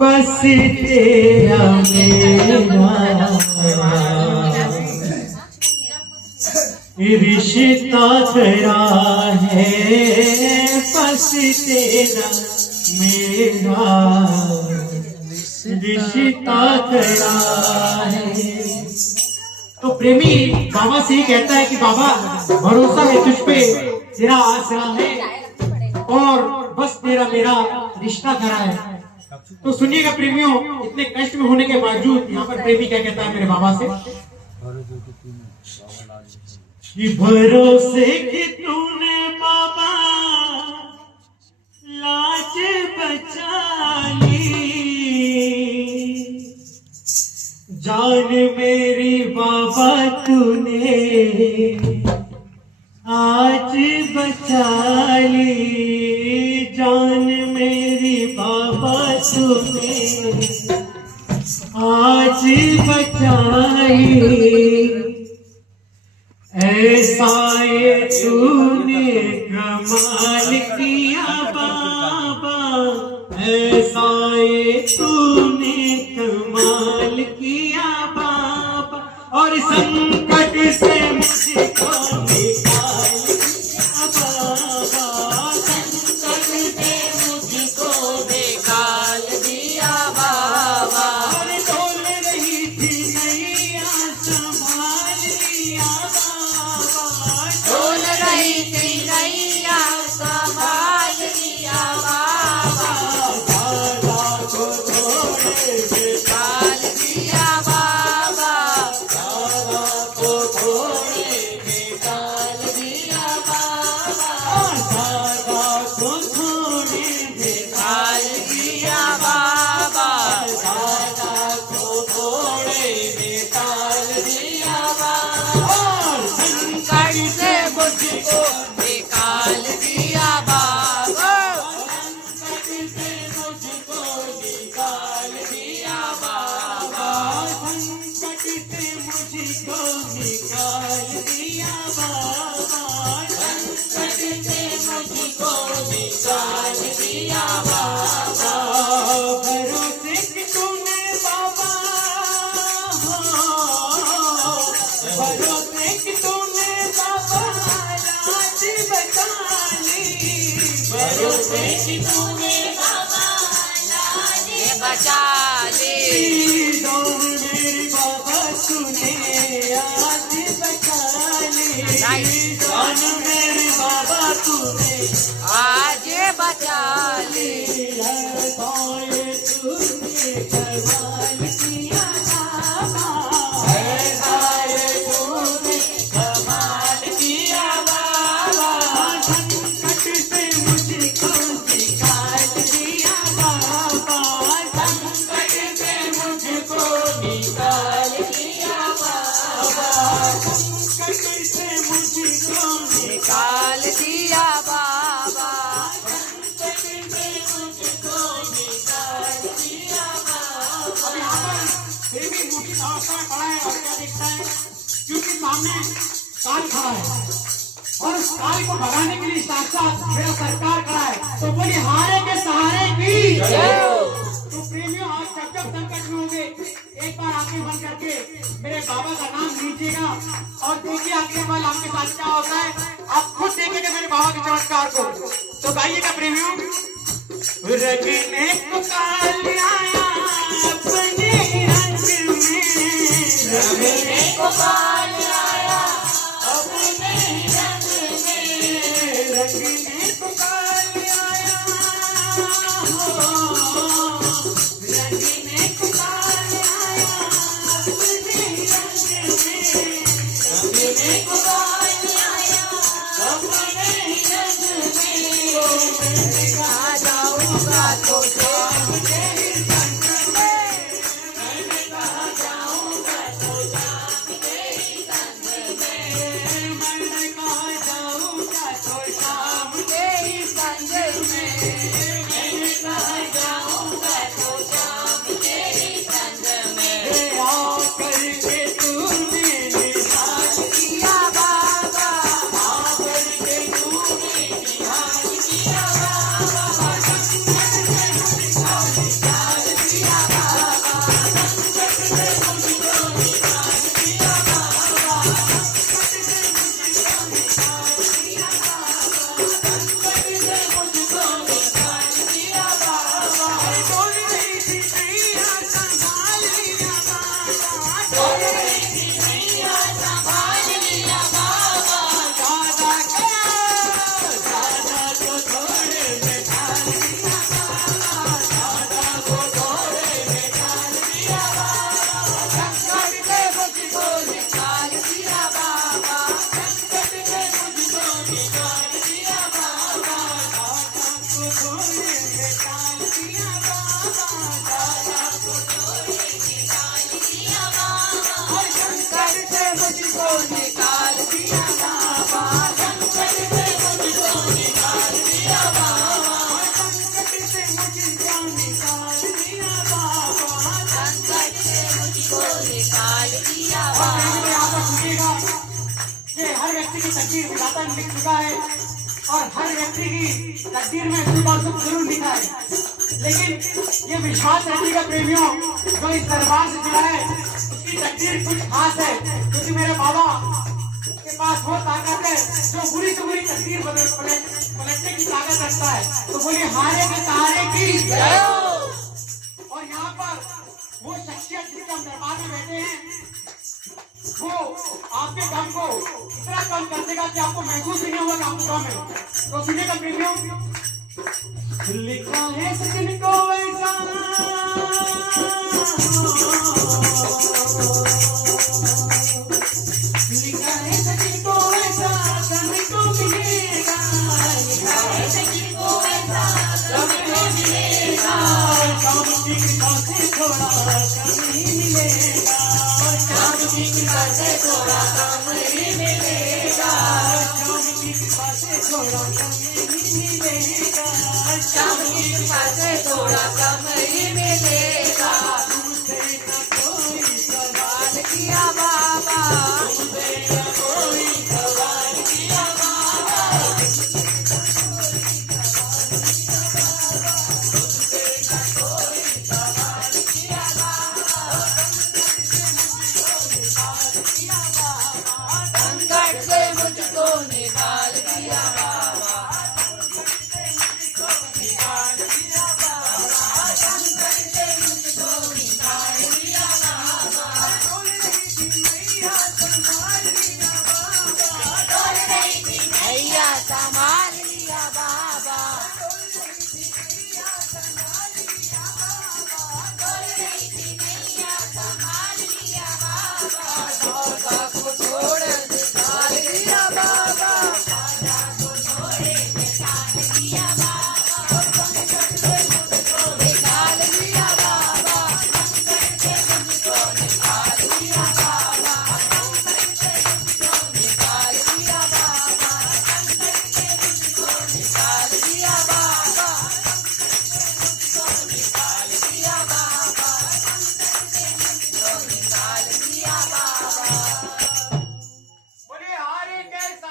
बस तेरा मेरा रिश्ता तेरा है, बस तेरा मेरा रिश्ता तेरा है। तो प्रेमी बाबा से ही कहता है कि बाबा भरोसा है तुझ पे, तेरा आसरा है और बस तेरा मेरा रिश्ता खरा है। तो सुनिएगा प्रेमियों, इतने कष्ट में होने के बावजूद यहाँ पर प्रेमी क्या कहता है मेरे बाबा से कि भरोसे कि तूने बाबा लाज बचा ली, जान मेरी बाबा तूने आज बचा ली, जान मेरी बाबा तूने आज बचाई। ऐसा ये तूने कमाल किया बाबा, ऐसा ये तूने कमाल किया बाबा, और संकट से मुझको निकाल दिया बाबा, संकट से मुझको निकाल दिया बाबा। और डोल रही थी नैया संभाल लिया बाबा, डोल रही थी नैया संभाल लिया बाबा, दादा को थोड़े निकाल दिया बाबा, दादा को थोड़े निकाल दिया बाबा, दादा को थोड़े निकाल दिया बाबा, दादा को थोड़े निकाल दिया बाबा, और संकट से मुझको निकाल दिया बाबा, संकट से मुझको निकाल दिया बाबा, संकट से मुझको निकाल दिया बाबा, संकट से मुझको निकाल दिया बाबा। भरोसे कि तूने बाबा, भरोसे कि तूने बाबा लाज बचा ली, भरोसे कि तूने बाबा लाज बचा ली, जान मेरी बाबा तूने आज बचा ली, जान मेरी बाबा तूने आज बचा ली। तूने कमाल किया बाबा, तूने कमाल किया बाबा, संकट से मुझको निकाल दिया बाबा, संकट से मुझको निकाल दिया बाबा, संकट से मुझको निकाल दिया बाबा, संकट से मुझको निकाल दिया बाबा। अब यहाँ पर फिर भी मुझी अवस्था में खड़ा है और क्या देखता है, क्योंकि सामने काल खड़ा है और उस काल को भगाने के लिए साक्षात मेरा सरकार खड़ा है। तो बोली हारे के सहारे की। तो प्रेमियों, आज जब जब संकट में होंगे एक बार आंखें बंद करके मेरे बाबा का नाम लीजिएगा और देखिए अगले पल आपके साथ क्या होता है, आप खुद देखेंगे मेरे बाबा के चमत्कार को। तो गाइएगा प्रेमियों, रगने को काल आया अपने रंग में, रगने को काल आया अपने रंग में, रगने को काल आया रगने को काल आया अपने रंग में, रगने को काल आया अपने रंग में, आ जाऊंगा तो शाम तेरी संग में, मैं कहा जाऊंगा तो शाम तेरी संग में, मैं कहा जाऊंगा तो शाम तेरी संग में, मैं कहा जाऊंगा तो शाम तेरी संग में, आकर के तूने निहाल किया बाबा, आकर के तूने निहाल किया बाबा, निकाल दिया बाबा, संकट से मुझको निकाल दिया बाबा, संकट से मुझको निकाल दिया बाबा, संकट से मुझको निकाल दिया बाबा। आप सुनिएगा कि हर व्यक्ति की तकदीर विधाता ने लिख चुका है और हर व्यक्ति की तकदीर में सुख और दुख जरूर लिखा है, लेकिन ये विश्वास रहती का प्रेमियों जो इस दरबार से जुड़ा है उसकी तकदीर कुछ खास है, क्योंकि मेरे बाबा के पास वो ताकत है जो बुरी से बुरी तकदीर पलटने की ताकत रखता है। तो बोलिए हारे के सहारे की जय हो। और यहाँ पर वो शख्सियत जिसके हम दरबार में बैठे हैं वो आपके गम को इतना कम कर देगा कि आपको महसूस ही नहीं होगा कि आपको गम है। तो सुनिएगा प्रेमियों, लिखा है सजन को ऐसा लिखा है सजन को ऐसा समय को मिलेगा, लिखा है सजन को ऐसा समय को मिलेगा, शाम की कृपा से थोड़ा कम ही मिलेगा, शाम की कृपा से थोड़ा कम ही मिलेगा, शाम की कृपा से थोड़ा कम ही मिलेगा, शाम की कृपा से थोड़ा कम ही मिलेगा, तुमसे न कोई सवाल किया बाबा।